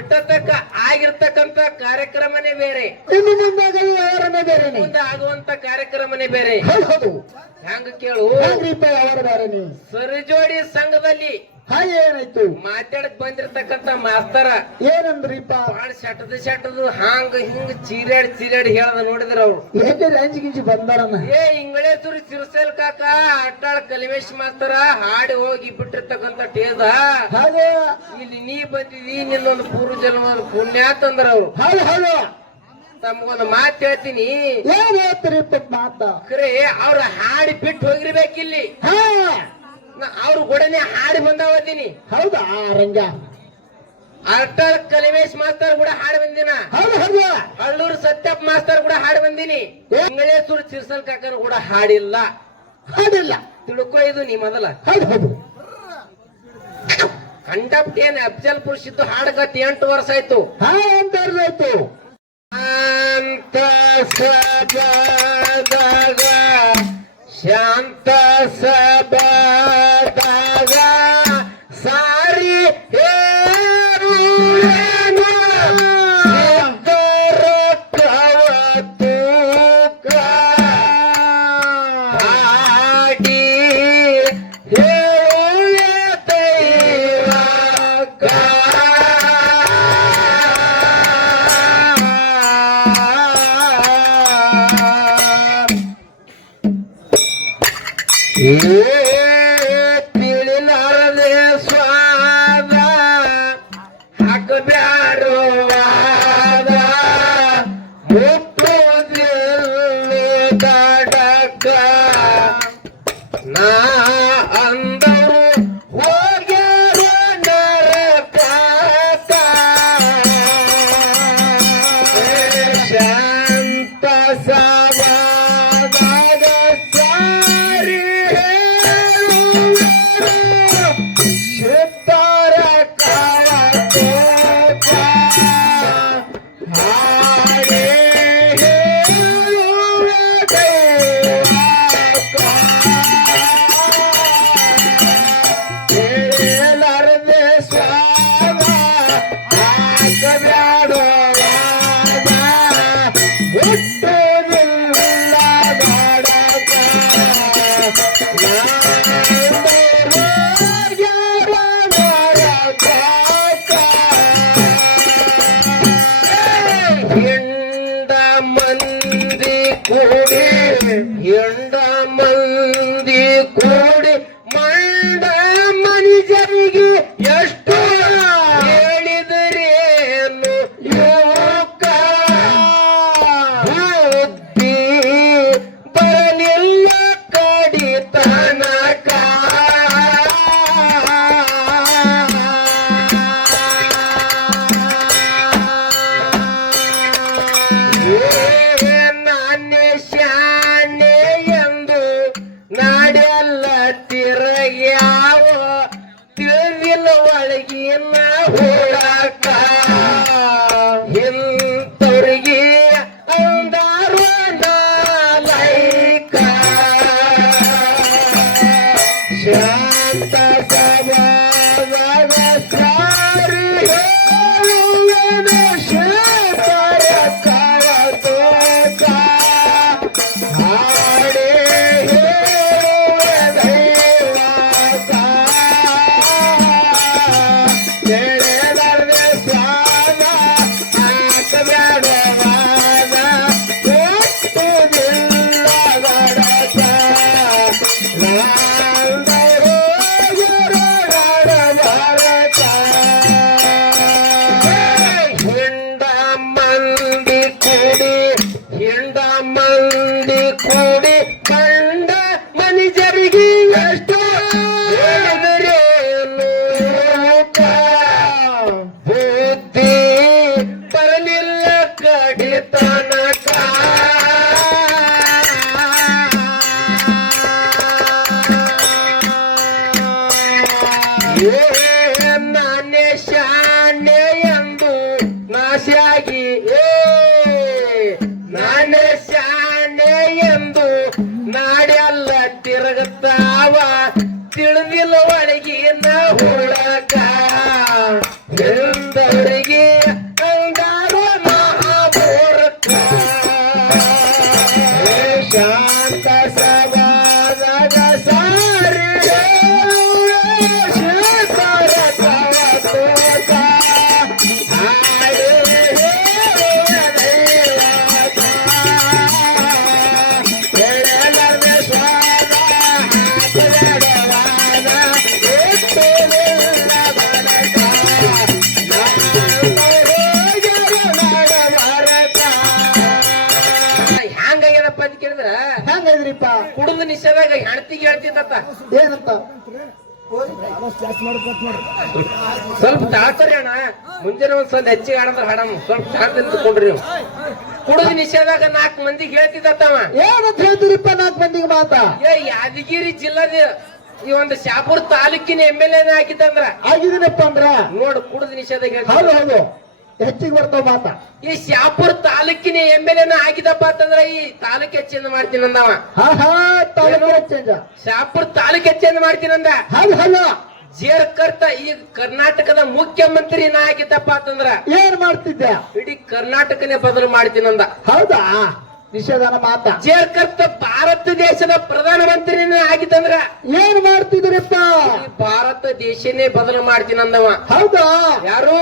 ಇಟ್ಟತಕ್ಕ ಆಗಿರ್ತಕ್ಕಂತ ಕಾರ್ಯಕ್ರಮನೇ ಬೇರೆ, ಇನ್ನು ಮುಂದಾಗಲು ಅವರನ್ನೇ ಬೇರೆ, ಮುಂದೆ ಆಗುವಂತ ಕಾರ್ಯಕ್ರಮನೇ ಬೇರೆ. ಹೌದು. ಹೆಂಗ ಕೇಳು, ಅವರ ಬೇರೆ. ಸರಿಜೋಡಿ ಸಂಘದಲ್ಲಿ ಏನಾಯ್ತು? ಮಾತಾಡಕ್ ಬಂದಿರ್ತಕ್ಕಂತ ಮಾಸ್ತರ ಏನಂದ್ರಿಪ್ಪ? ಬಾಳ ಶಟದು ಹಾಂಗ ಹಿಂಗ ಚೀರಾಡಿ ಹೇಳದ ನೋಡಿದ್ರ ಅವ್ರು ರೇಂಜ್ ಗಿಂಜಿ ಬಂದಾರನ. ಇಂಗಳೇಶ್ವರಿ ಸಿರ್ಸೇಲ್ ಕಾಕ ಅಟ್ಟಾಳ ಕಲಿಮೇಶ್ ಮಾಸ್ತರ ಹಾಡಿ ಹೋಗಿ ಬಿಟ್ಟಿರ್ತಕ್ಕಂತ ಟೇದ ಹಾಗೆ ಇಲ್ಲಿ ನೀ ಬಂದಿದಿ, ನಿನ್ನೊಂದು ಪೂರ್ವ ಜನ್ಮದ ಪುಣ್ಯ ಅಂತಂದ್ರ ಅವ್ರು. ಹೌದು. ತಮ್ಗೊಂದು ಮಾತು ಹೇಳ್ತೀನಿ. ಏನ್ ಹೇಳ್ತೀರಿಪ್ಪ ಮಾತ? ಖರೆ ಅವ್ರ ಹಾಡಿ ಬಿಟ್ಟು ಹೋಗಿರ್ಬೇಕಿಲ್ಲಿ, ಅವ್ರ ಗೊಡನೆ ಹಾಡಿ ಬಂದಾವದೀನಿ. ಹೌದಾ ರಂಗ? ಅಟ್ಟಾಳ ಕಲಿಮೇಶ್ ಮಾಸ್ತರ್ ಕೂಡ ಹಾಡಿ ಬಂದಿನ. ಹೌದು. ಹಳ್ಳೂರು ಸತ್ಯಪ್ಪ ಮಾಸ್ತರ್ ಕೂಡ ಹಾಡಿ ಬಂದಿನಿ. ಇಂಗಳೇಶ್ವರ ಸಿರ್ಸಲ್ ಕಾಕರು ಕೂಡ ಹಾಡಿಲ್ಲ. ತಿಳ್ಕೊ ಇದು ನೀ ಮೊದಲ. ಹೌದು. ಕಂಡಪ್ಟೇನ್ ಅಫ್ಜಲ್ಪುರ್ ಸಿದ್ದು ಹಾಡಕತ್ತಿ 8 ವರ್ಷ ಆಯ್ತು. ಎಂತ ಆಯ್ತು? ಅಂತ ಸಬದಾಗ ಶಾಂತ ಸಬದಾಗ ಸಾರಿ ತಿಳಿಲಾರದೆ ಸ್ವಾದ ಹಾಕಬ್ಯಾರುವಾದ ಮುಟ್ಟುವುದಿಲ್ಲ ದಡಕ ನಾ ಅಂದರು ಹೋಗ್ಯಾರ ನರಕ ಶಾಂತ ಸವಾದಾಗ ಸಾರಿ ಶುದ್ಧರ ಕವತೋಕ ಹಾಡೇ ಹೇಳುವ ದೈವಕ ತಿಳಿಲಾರದೆ ಸ್ವಾಮ ಹಾಕಬ್ಯಾಡವಾದ ಮುಟ್ಟುವುದಿಲ್ಲ ದಡಕ ಮಂದಿ ಕೂಡಿ ಮಂಡ ಮನುಜರಿಗೆ ಎಷ್ಟು ಹೇಳಿದರೇನು ನಿಷೇಧಾಗ ಹೆಣ್ತಿಗೆ ಹೇಳ್ತಿದ್ದತ್ತ ಏನಂತ ಸ್ವಲ್ಪ ತಾಳ್ತಾರಿ ಅಣ್ಣ. ಮುಂಜಾನೆ ಒಂದ್ ಸ್ವಲ್ಪ ಹೆಚ್ಚಿಗೆ ಆಡಂದ್ರ ಹಾಡಮ್, ಸ್ವಲ್ಪ ತಾಳ್ತ ನಿಂತ್ಕೊಂಡ್ರಿ ನೀವು. ಕುಡುದು ನಿಷೇಧಾಗ 4 ಮಂದಿಗೆ ಹೇಳ್ತಿದ್ದತ್ತವ. ಏನಂತ ಹೇಳ್ತೀರಿಪ್ಪ 4 ಮಂದಿಗೆ ಮಾತಾ? ಯಾದಗಿರಿ ಜಿಲ್ಲಾದ ಈ ಒಂದು ಶಾಪುರ್ ತಾಲೂಕಿನ MLA ಹಾಕಿದ್ದಂದ್ರ ಆಗಿದ್ದೀನಪ್ಪ ಅಂದ್ರ ನೋಡು ಕುಡುದು ನಿಷೇಧ ಹೌದು ಹೌದು ಹೆಚ್ಚಿಗೆ ಬರ್ತಾವ ಮಾತಾ. ಈ ಶಾಪುರ್ ತಾಲೂಕಿನ MLA ಆಗಿದಪ್ಪ ಅಂತಂದ್ರ ಈ ತಾಲೂಕ್ ಹೆಚ್ಚಿಂದ ಮಾಡ್ತೀನಿ ಅಂದವ. ಹಾ ತಾಲೂಕು ಚೇಂಜ ಶಾಪುರ್ ತಾಲೂಕ್ ಹೆಚ್ಚಿಂದ ಮಾಡ್ತೀನಿ ಅಂದ. ಹೌದು ಹೌದು ಜೇರ್ಕರ್ತ ಈ ಕರ್ನಾಟಕದ ಮುಖ್ಯಮಂತ್ರಿ ನಾ ಆಗಿದ್ದಪ್ಪ ಅಂತಂದ್ರ ಏನ್ ಮಾಡ್ತಿದ್ದೆ? ಇಡೀ ಕರ್ನಾಟಕನೇ ಬದಲು ಮಾಡ್ತೀನಂದ. ಹೌದಾ ನಿಷೇಧನ ಮಾತಾ. ಜೇರ್ಕರ್ತ ಭಾರತ ದೇಶದ ಪ್ರಧಾನಮಂತ್ರಿನೇ ಆಗಿತ್ತಂದ್ರ ಏನ್ ಮಾಡ್ತಿದ್ರಿಪ್ಪ? ಈ ಭಾರತ ದೇಶನೇ ಬದಲು ಮಾಡ್ತೀನಂದವ. ಹೌದಾ ಯಾರು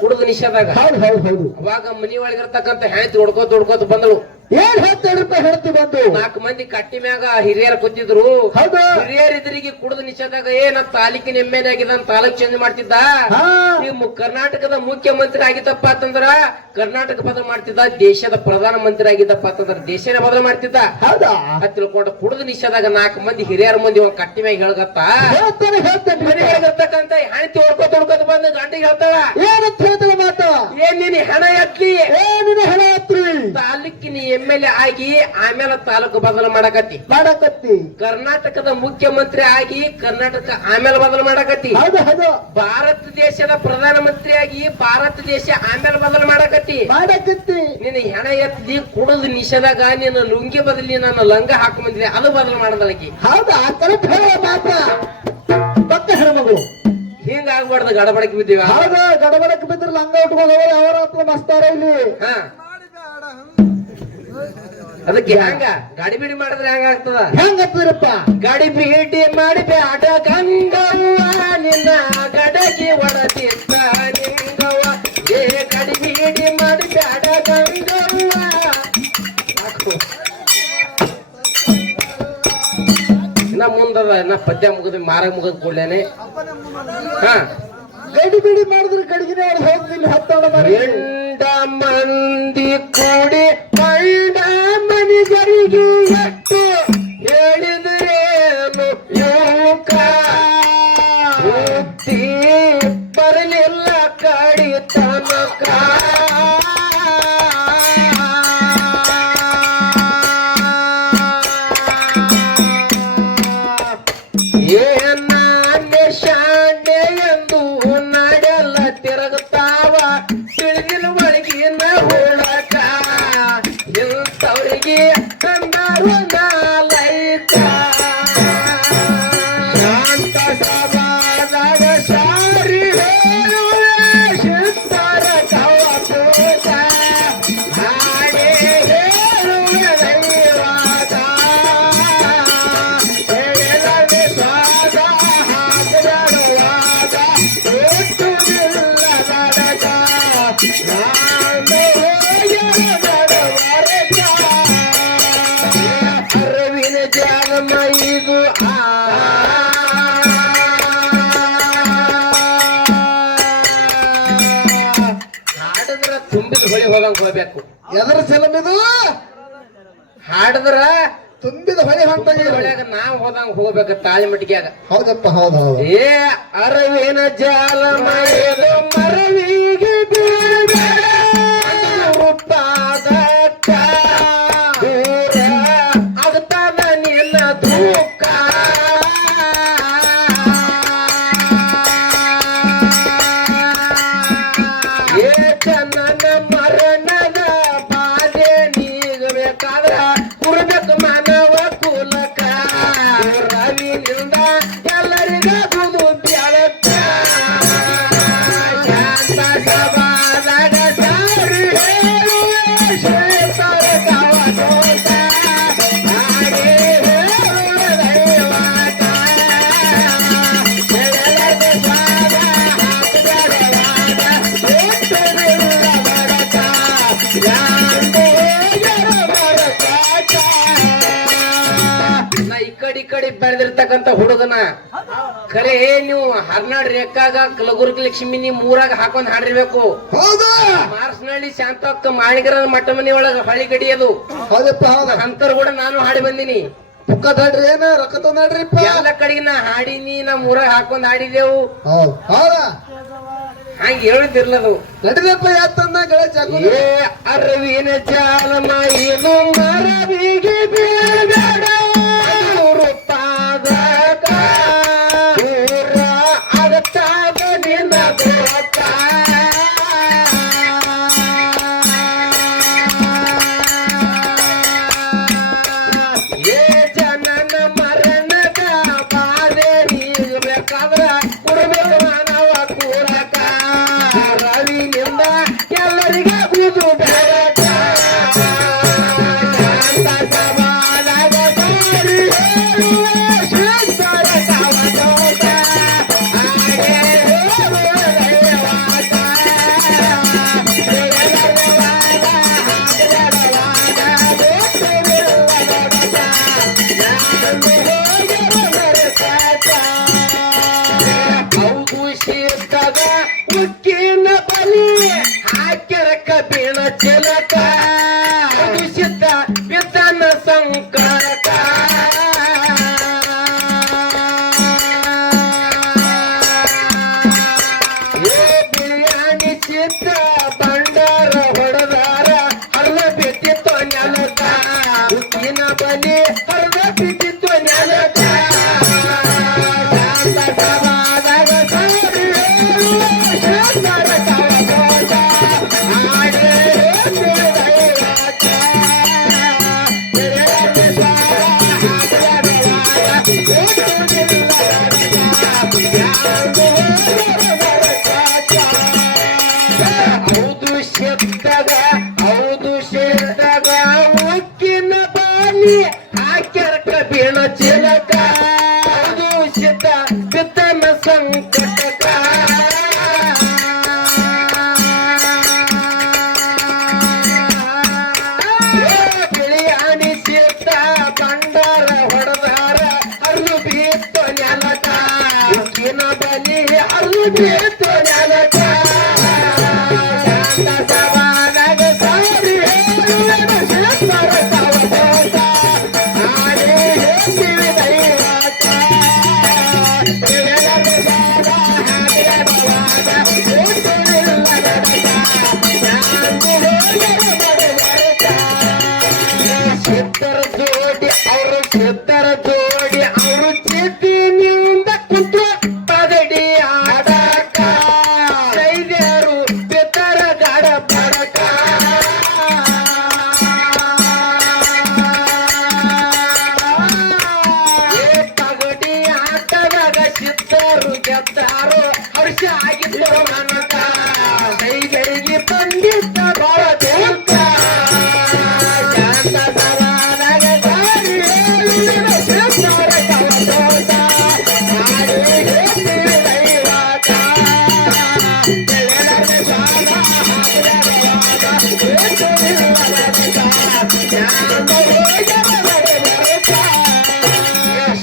ಕುಡುದು ನಿಷೇಧಾಗ. ಹೌದು ಹೌದು ಹೌದು ಅವಾಗ ಮನಿ ಒಳಗಿರ್ತಕ್ಕಂತ ಹೆಣ್ತಿ ಹೊಡ್ಕೋತ ಬಂದಳು. ಏನ್ ಹೇಳ್ತಾರಪ್ಪ ಹೇಳ್ತಿ ಬಂದು? 4 ಮಂದಿ ಕಟ್ಟಿ ಮ್ಯಾಗ ಹಿರಿಯರು ಕೂತಿದ್ರು. ಹೌದು ಹಿರಿಯರಿದ್ರಿಗೆ ಕುಡಿದು ನಿಷೇಧಾಗ ಏನ ತಾಲೂಕಿನ MLA ಆಗಿದ ತಾಲೂಕ್ ಚೇಂಜ್ ಮಾಡ್ತಿದ್ದ. ಹಾ ಈ ಕರ್ನಾಟಕದ ಮುಖ್ಯಮಂತ್ರಿ ಆಗಿದ್ದಪ್ಪ ಅಂತಂದ್ರ ಕರ್ನಾಟಕ ಬದಲು ಮಾಡ್ತಿದ್ದ, ದೇಶದ ಪ್ರಧಾನ ಮಂತ್ರಿ ಆಗಿದ್ದಪ್ಪ ಅಂತಂದ್ರ ದೇಶನೇ ಬದಲು ಮಾಡ್ತಿದ್ದ. ಹೌದಾ ಅದ್ ತಿಳ್ಕೊಂಡು ಕುಡಿದು ನಿಷೇಧಾಗ 4 ಮಂದಿ ಹಿರಿಯರ ಮಂದಿ ಒಂದ್ ಕಟ್ಟಿ ಮ್ಯಾಗ ಹೇಳ್ಗತ್ತ. ಹೇಳ್ತೇನೆ ಮನೆ ಒಳಗಿರ್ತಕ್ಕಂತ ಹೆಣ್ತಿ ಹೊಡ್ಕೋತ ಬಂದು ಗಂಟಿಗೆ ಹೇಳ್ತಾಳ, ಏನಂತ ಹೇಳ್ತಾರ ಮಾತಾ? ಏನ್ ನೀನ್ ಹೆಣ ಎತ್ಲಿ ಏನಿನ ಹೆಣ ಹತ್ರಿ ತಾಲೂಕಿನ MLA ಆಗಿ ಆಮೇಲೆ ತಾಲೂಕು ಬದಲು ಮಾಡಕತ್ತಿ. ಕರ್ನಾಟಕದ ಮುಖ್ಯಮಂತ್ರಿ ಆಗಿ ಕರ್ನಾಟಕ ಆಮೇಲೆ ಬದಲು ಮಾಡಕತ್ತಿ. ಹೌದು ಹೌದು ಭಾರತ ದೇಶದ ಪ್ರಧಾನಮಂತ್ರಿ ಆಗಿ ಭಾರತ ದೇಶ ಆಮೇಲೆ ಬದಲು ಮಾಡಕತ್ತಿ. ನಿನ್ನ ಹೆಣ ಎತ್ತಿ ಕುಡಿದು ನಿಷೇಧಾಗ ನಿನ್ನ ಲುಂಗಿ ಬದಲಿ ನನ್ನ ಲಂಗ ಹಾಕ ಬಂದಿದೆ, ಅದು ಬದಲು ಮಾಡದಳಕಿ. ಹೌದಾ ಕರೆಕ್ಟ್ ಹೇಳ ಮಾತಾ. ಮತ್ತೆ ಹೆಣ್ಮಗಳು ಹಿಂಗ ಆಗ್ಬಾರ್ದು, ಗಡಬಡಕ್ಕೆ ಬಿದ್ದೀವ. ಹೌದಾ ಗಡಬಡಕ್ಕೆ ಬಿದ್ರೆ ಲಂಗ ಉಟ್ಕೊಂಡು ಅವರ ಹತ್ರ ಮಸ್ತಾರ ಇಲ್ಲಿ. ಹಾ ಅದಕ್ಕೆ ಹೆಂಗ ಗಾಡಿ ಬಿಡಿ ಮಾಡಿದ್ರೆ ಹೆಂಗ ಆಗ್ತದ? ಹೆಂಗಪ್ಪ ಗಾಡಿ ಬಿಡಿ ಮಾಡಿ ಬ್ಯಾಡ ಗಂಗವ್ವ ನಿನ್ನ ಗಡಗಿ ಹೊಡತಿದ್ದ ನಿಂಗವ್ವ. ಏ ಗಾಡಿ ಬಿಡಿ ಮಾಡಿ ಬ್ಯಾಡ ಗಂಗವ್ವ. ಇನ್ನ ಮುಂದದ ಇನ್ನ ಪದ್ಯ ಮುಗಿದ ಮಾರ ಮುಗಿದ ಕೂಡಲೇನೆ ಹಾ ಗಡಿ ಬಿಡಿ ಮಾಡಿದ್ರೆ ಗಡಿಗಿನ ಹೋಗ್ತೀನಿ ಹತ್ತೋಣ ಮಾಡಿ. 8 ಮಂದಿ ಕೂಡಿ ಕಂಡ ಮನಿಗರಿಗೆ ಎಷ್ಟು ಹೇಳಿದ್ರೇನು ಯೋಕ ಬುದ್ಧಿ ಬರಲಿಲ್ಲ ಕಡಿ ತನಕ. ಏನಾನ್ಯ ಶಾಂಡೆ ಎಂದು ನಡೆಲ್ಲ ತಿರುಗುತ್ತಾವ ತಿಳಿದಿನ ಒಳಗಿನ ಹುಳಕ. ಇಂಥವ್ರಿಗೆ ತಂದರು ನಾಲೈಕ. ಶಾಂತ ಸಭಾದಾಗ ಸಾರಿ ಹೇಳುವೆ ಶಿಸ್ತರ ಕವಪೂತ. ಹಾಡೇ ಹೇಳುವೆ ದೈವಾದ ಎಳೆದನೆ ಸ್ವಾದ ಹಾಕದವಾದ ಒಟ್ಟುವಿಲ್ಲ ನಡಕ. ಅರವಿನ ಜಾಗಮ ಇದು ಹಾಡಿದ್ರ ತುಂಬಿದ ಹೊಳಿ ಹೋಗಂಗ್ ಹೋಗ್ಬೇಕು. ಎದರ ಸಲಮಿದು ಹಾಡಿದ್ರ ತುಂಬಿದ ಹೊಳೆ ಹೊಂಟ ಹೊಳ್ಯಾಗ ನಾವ್ ಹೋದಂಗ ಹೋಗ್ಬೇಕು ತಾಳಿ ಮಟ್ಟಿಗ್ಯಾಗ. ಹೌದಪ್ಪ ಹೌದು ಹೌದು. ಏ ಅರವಿನ ಜಾಲ ಮೈದು ಮರವಿಗೆ ಬೀಳಬೇಡ ಪಾದಕ್ಕ. ದೂರ ಆಗ್ತದ ನಿನ್ನ ದುಃಖ. ಏ ಚನ್ನನ ಮರಣದ ಬಾಧೆ ನೀಗಬೇಕಾದ್ರ ಕುರ್ಬೇಕು ಮಾನವ ಕುಲಕ. ರವಿನಿಂದ ಎಲ್ಲರಿಗೂ ಬೆಳಕ. ಶಾಂತ ಸಭಾದಾಗ ಸಾರಿ ಹೇಳುವೆ ಶ್ವೇತರ ಕವಚೋತ. ಹಾಡೇ ಹೇಳುವೆ ದೈವಾತ. ಎಳೆದ ಸ್ವಾದ ಹಾಕದವಾದ ಒಟ್ಟುವಿಲ್ಲ ಬಡಕ. ಯಾಂದು ಬರಕಾಟ. ನಾ ಈ ಕಡೆ ಬೆಳೆದಿರ್ತಕ್ಕಂಥ ಹುಡುಗನ ಖರೆ ನೀವು ಹರ್ನಾಡ್ ರೇಖಾಗ ಕಲಗುರ್ಗಿ ಲಕ್ಷ್ಮಿ ನೀ ಮೂರಾಗ ಹಾಕೊಂಡ್ ಹಾಡಿರ್ಬೇಕು. ಹೌದಾ ಮಾರ್ಸ್ನಳ್ಳಿ ಶಾಂತಕ್ಕ ಮಾಳಿಗರ ಮಠ ಮನಿ ಒಳಗ ಹಳಿ ಗಡಿ ಅದು ಹೌದಪ್ಪ ಹೌದು. ಅಂತರ್ ಕೂಡ ನಾನು ಹಾಡಿ ಬಂದಿನಿ. ಪುಕ್ಕ ದಾಡ್ರಿ ಏನ ರೊಕ್ಕ ತಂದಾಡ್ರಿಪ್ಪ ಎಲ್ಲ ಕಡೆಗೆ ನಾ ಹಾಡಿನಿ ನಾ ಊರಾಗ ಹಾಕೊಂಡ್ ಹಾಡಿದೆವು ಹೌದಾ ಹಂಗ ಹೇಳಿದಿರ್ಲದು ನಡಿದಪ್ಪ ಯಾತನ್ನ ಗಳಚ ಏ ಅರವಿನ ಜಾಲಮ ಏನು ಮರವಿಗೆ ಬೀಳಬೇಡ ಮೂರು ಪಾದಕ ಊರ ಅಗತಾಗ ನಿನ್ನ ಗೋಕ ಏ ಜನನ ಮರಣದ ಬಾಧೆ ನೀಗಬೇಕಾದ್ರ ಕೊಡಬೇಕು ಮಾನವ ಕೂರಕ ರವಿನಿಂದ ಎಲ್ಲರಿಗೆ ಬೂದು ಬೆಳಕ ಶಾಂತ ಸಮಾನದ ದಾರಿ ಹೇಳುವ ಶ್ರೀಧರ ಕವಚೋಟ. ಹಾಗೆ ಹೇಳುವ ದೈವವಾದ. ಬೆಳೆದರವಾದ, ಹಾಡಿದರವಾದ, ದೋಷವಿಲ್ಲದೊಡಕ. ನಾನು ಹೋಗಿರುವರೆ ಸಾಕ. ಹೌದು ಶೀತದ ಉಕ್ಕಿನ ಬಲಿ ಹಾಕ್ಯರ ಕಬ್ಬಿಣ ಚಿಲಕ ಹೌದು ಸಿದ್ಧ ಬಿದ್ದನ ಸಂಕರಕ ಏ ಬಿಳಿಯಾಣಿ ಸಿದ್ಧ ಬಂಡಾರ ಹೊಡೆದಾರ ಹರ್ಲ ಬಿದ್ದಿತ್ತು ನೆಲಕ ಉಕ್ಕಿನ ಬಲಿ ಹರ್ಲ ಬಿದ್ದಿತ್ತು ನೆಲಕ ಶಾಂತ ಸಮಾಧಾನ ಸಾರಿ ಹೇಳುವ ಶ್ರೀಧರ ಕವಚೋಟ. ಹಾಗೆ ಹೇಳುವ ದೈವವಾದ. ಬೆಳೆದ ಸ್ವಾದ ಹಾಡಿದರವಾದ, ದೋಷವಿಲ್ಲದೊಡಕ. ಯಾವುದು ಹೋಗರವರ ಸಾಕ. ಹೌದು ಸಿದ್ಧಗ ಹೌದು ಸಿದ್ಧಗ ಉಕ್ಕಿನ ಬಾಲಿ ಹಾಕ್ಯರ ಕಬ್ಬಿಣ ಚಿಲಕ ಹೌದು ಸಿದ್ಧ ಬಿದ್ದನ ಸಂಕಟಕ. ಬಿಳಿಯಾಣಿ ಸಿದ್ಧ ಬಂಡಾರ ಹೊಡೆದಾರ ಅರ್ಲು ಬೀತ್ತು ನೆಲಕ ಉಕ್ಕಿನ ಬಲಿ ಅರ್ಲು ಬೀತ್ತು ನೆಲಕ. ಶಾಂತ ಸಮಾನಗ ಸಾರಿ ಹೇಳುವ ಶ್ರೀಧರ ಕವಚೋಟ. ಹಾಗೆ ಹೇಳ್ತೀವಿ ದೈವಕ. ಬೆಳೆದ ಸ್ವಾದ ಹಾಡಿದರವಾದ, ದೋಷವಿಲ್ಲದೊಡಕ. ನಾನು ಹೋಗರವರ ಸಿದ್ಧರ ಜೋಡಿ ಅವರು ಚಿದ್ದಿನಿಂದ ಕುಂತು ಪದಡಿ ಆಡಕ ಸೈದ್ಯರು ಬಿದ್ದರ ಗಡ ಬಡಕ. ಏ ಪಗಡಿ ಆಟದಾಗ ಸಿದ್ಧರು ಗೆದ್ದಾರು ಹರ್ಷ ಆಗಿದ್ದು ಮನಕ ಸೈಗಳಿಗೆ ಬಂದಿದ್ದ ಬಹಳ ದೇವಕ. ಶಾಂತ ಸಮಾನಗ ಸಾರಿ ಹೇಳುವ ಶ್ರೀಧರ ಕವಚೋಟ. ಹಾಗೆ ಹೇಳ್ತೀವಿ ದೈವಕ. ಬೆಳೆದ ಸ್ವಾದ ಹಾಡಿದರವಾದ, ದೋಷವಿಲ್ಲದೊಡಕ. ಜ್ಞಾನ ಹೋಗರವರ ಸಾಕ.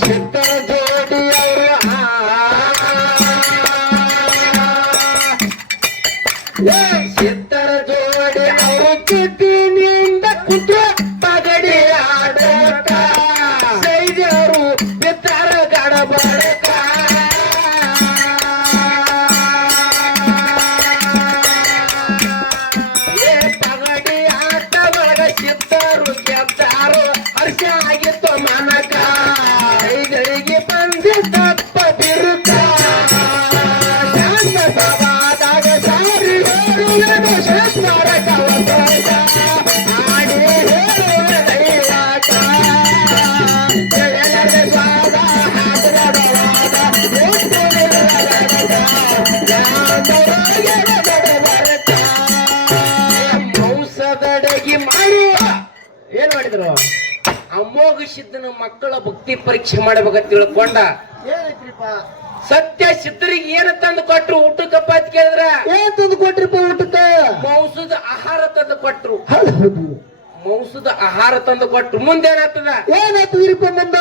ಸಿದ್ಧರ ಜೋಡಿ ಸಿದ್ಧರ ಜೋಡಿ ಅವರು ಚಿದ್ದಿನಿಂದ ಕುಂತು ಪಗಡಿ ಆಡಕ ಸೈದ್ಯರು ಬಿದ್ದರ ಗಡ ಬಡಕ. ಏ ಪಗಡಿ ಆಟ ಒಳಗ ಸಿದ್ಧರು ಗೆದ್ದಾರು ಹರ್ಷ ಆಗಿತ್ತು ಮನಕ ಸೈದ್ಯರಿಗೆ ಬಂದಿದ್ದಪ್ಪ ಬಿರುಕ. ಶಾಂತ ಸಮಾಧಾನ ಸಾರಿ ಹೇಳುವ ಶ್ರೀಧರ ಕವಚೋಟ. ಹಾಗೆ ಹೇಳುವ ದೈವಕ. ಬೆಳೆದ ಸ್ವಾದ ಹಾಡಿದರವಾದ, ದೋಷವಿಲ್ಲದೊಡಕ. ನಾನು ಹೋಗರವರ ಸಾಕ. ಮೌಸದಡಗಿ ಮಾಡುವ ಏನ್ ಮಾಡಿದ್ರು ಅಮೋಘ ಸಿದ್ಧನ ಮಕ್ಕಳ ಭಕ್ತಿ ಪರೀಕ್ಷೆ ಮಾಡಬೇಕಂತ ತಿಳ್ಕೊಂಡ ಏನೈತ್ರಿಪ್ಪ ಸತ್ಯ ಸಿದ್ಧರಿಗೆ ಏನ ತಂದು ಕೊಟ್ರು ಊಟಕ್ಕಪ್ಪ ಅಂತ ಕೇಳಿದ್ರ ಏನ್ ತಂದು ಕೊಟ್ರಿಪ್ಪ ಊಟಕ್ಕ ಮಾಂಸದ ಆಹಾರ ತಂದು ಕೊಟ್ರು. ಹೌದು ಮಾಂಸದ ಆಹಾರ ತಂದು ಕೊಟ್ರು. ಮುಂದೇನಾಗ್ತದ ಏನಾಯ್ತದ್ರಿಪ್ಪ ಮುಂದ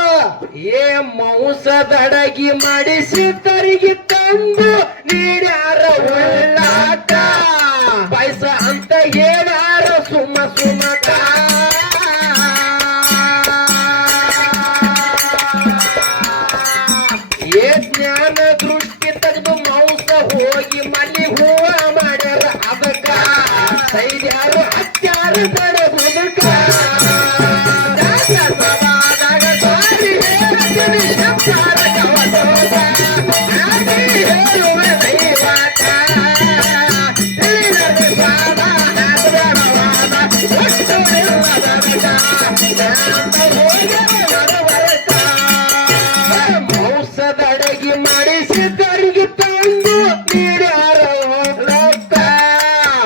ಏ ಮಾಂಸದ ಅಡಗಿ ಮಾಡಿ ಸಿದ್ಧರಿಗೆ ತಂದು ನೀಡ್ಯಾರ ಉಳ್ಳಾಟ ಪಾಯಸ ಅಂತ ಹೇಳ್ಯಾರ ಸುಮ ಸುಮಕ. ಸೈದ್ಯಾರು ಹತ್ಯಾರು ಬಡ ಬದುಕ ಸಮಾದಾಗ ಸಾರಿ ಹೇಳ್ತೀನಿ ಶಬ್ದಾರ ಕವತೋಗ ನಾಡಿ ಹೇಳುವೆ ದೈವಾತ ತಿಳಿದರೆ ಸಾದ ಹಾಕಬೇಡವಾದ ಒಟ್ಟು ನಿಲ್ಲದ ನಟ ಶಾಂತ ಹೋಗಲು ನಡವರಟ ಮೌಸದಡಗಿ ಮಾಡಿಸಿ ಕರಿಗೆ ತಂದು ನೀಡ್ಯಾರ ಲೋಕ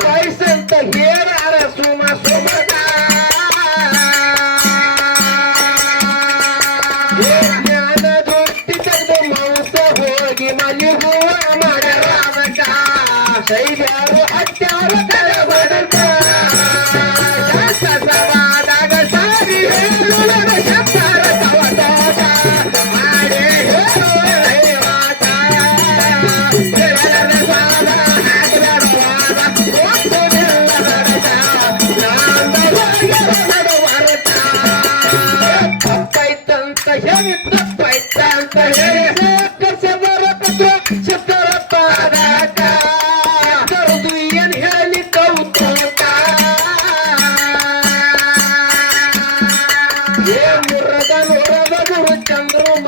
ವಯಸ್ಸಂತ ಹೇರಾರ ಸುಮ ಸುಮದ ಜ್ಞಾನ ದೃಷ್ಟಿ ತೆಗೆದು ಮೌಸ ಹೋಗಿ ಮಲಿಗುವ ಮಾಡರಾಮಕ ಶೈಲ್ಯಾರು ಹತ್ಯಾರು ತಡ ಬದುಕ ಸವಾದಾಗ ಸಾರಿ ಹೇಳುವ ಶಬ್ದಾರ ಕವತೋಟ ಮಾಡೇ ಹೇಳುವ ದೈವಾತ ತಿಳಿದರೆ ಸಾದ ಹಾಕಬೇಡವಾದ ಒಟ್ಟು ನಿಲ್ಲದ ನಟ ಶಾಂತ ಹೋಗಲು ನಡುವರಟ ತಪ್ಪೈತಂತ ಹೇಳಿ ತಪ್ಪೈತಂತ ಹೇಳಿ ಶಬ್ದರ ಪಾದಾಟ ಕರೆದು ಏನ್ ಹೇಳಿ ಕೌತೋಟ ಏ ಮುರದ ನೋರದ ಗುರು ಚಂದ್ರಮ